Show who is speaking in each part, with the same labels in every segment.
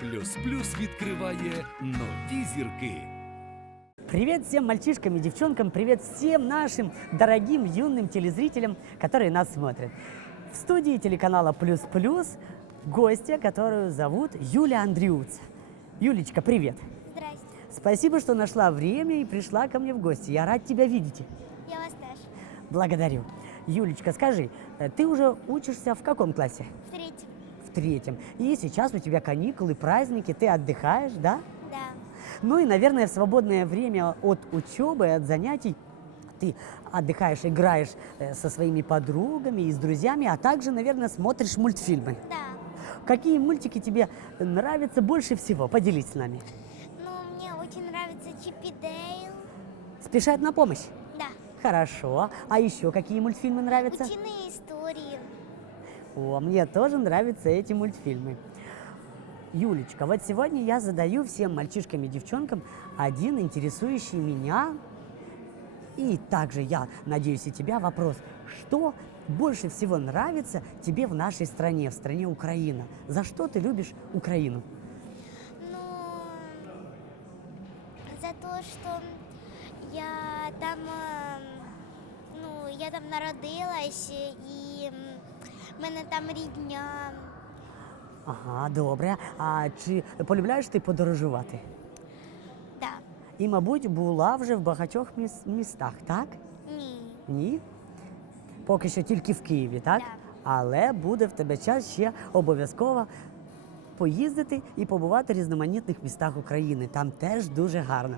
Speaker 1: Плюс плюс відкриває нові зірки.
Speaker 2: Привет всем мальчишкам и девчонкам, привет всем нашим дорогим юным телезрителям, которые нас смотрят. В студии телеканала Плюс Плюс гостья, которую зовут Юля Андреуц. Юлечка, привет.
Speaker 3: Здрасте,
Speaker 2: Спасибо, что нашла время и пришла ко мне в гости. Я рад тебя видеть.
Speaker 3: я вас теж.
Speaker 2: Благодарю. Юлечка, скажи, э, ты уже учишься в каком классе?
Speaker 3: В третьем.
Speaker 2: Третьем. И сейчас у тебя каникулы, праздники, ты отдыхаешь, да?
Speaker 3: Да.
Speaker 2: Ну и, наверное, в свободное время от учебы, от занятий ты отдыхаешь, играешь э, со своими подругами и с друзьями, а также, наверное, смотришь мультфильмы.
Speaker 3: Да.
Speaker 2: Какие мультики тебе нравятся больше всего? Поделись с нами.
Speaker 3: Ну, мне очень нравится Чип и Дейл.
Speaker 2: Спешат на помощь.
Speaker 3: Да.
Speaker 2: Хорошо. А еще какие мультфильмы нравятся?
Speaker 3: Утиные истории.
Speaker 2: О, мне тоже нравятся эти мультфильмы. Юлечка, вот сегодня я задаю всем мальчишкам и девчонкам один интересующий меня и также я надеюсь и тебя вопрос. Что больше всего нравится тебе в нашей стране, в стране Украина? За что ты любишь Украину?
Speaker 3: Ну, за то, що я там, е, ну, я там народилась і в мене там рідня.
Speaker 2: Ага, добре. А чи полюбляєш ти подорожувати?
Speaker 3: Да.
Speaker 2: І, мабуть, була вже в багатьох міс- містах, так?
Speaker 3: Ні.
Speaker 2: Ні? Поки що тільки в Києві, так?
Speaker 3: Так.
Speaker 2: Але буде в тебе час ще обов'язково поїздити і побувати в різноманітних містах України. Там теж дуже гарно.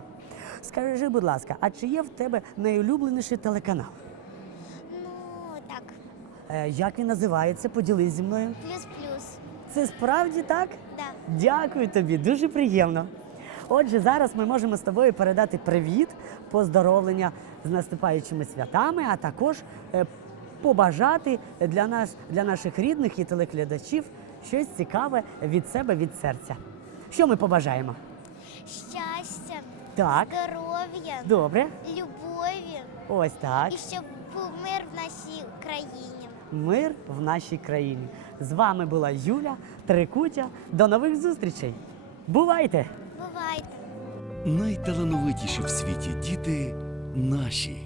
Speaker 2: Скажи, будь ласка, а чи є в тебе найулюбленіший телеканал? Е, як він називається? Поділись зі мною.
Speaker 3: Плюс-плюс.
Speaker 2: Це справді так?
Speaker 3: Да.
Speaker 2: Дякую тобі, дуже приємно. Отже, зараз ми можемо з тобою передати привіт, поздоровлення з наступаючими святами, а також е, побажати для нас, для наших рідних і телеглядачів щось цікаве від себе, від серця. Що ми побажаємо?
Speaker 3: Щастя,
Speaker 2: Так,
Speaker 3: здоров'я,
Speaker 2: добре,
Speaker 3: любові
Speaker 2: ось так.
Speaker 3: і щоб був мир в нашій країні.
Speaker 2: Мир в нашій країні. З вами була Юля Трикутя. До нових зустрічей. Бувайте!
Speaker 3: Бувайте!
Speaker 1: Найталановитіші в світі діти наші.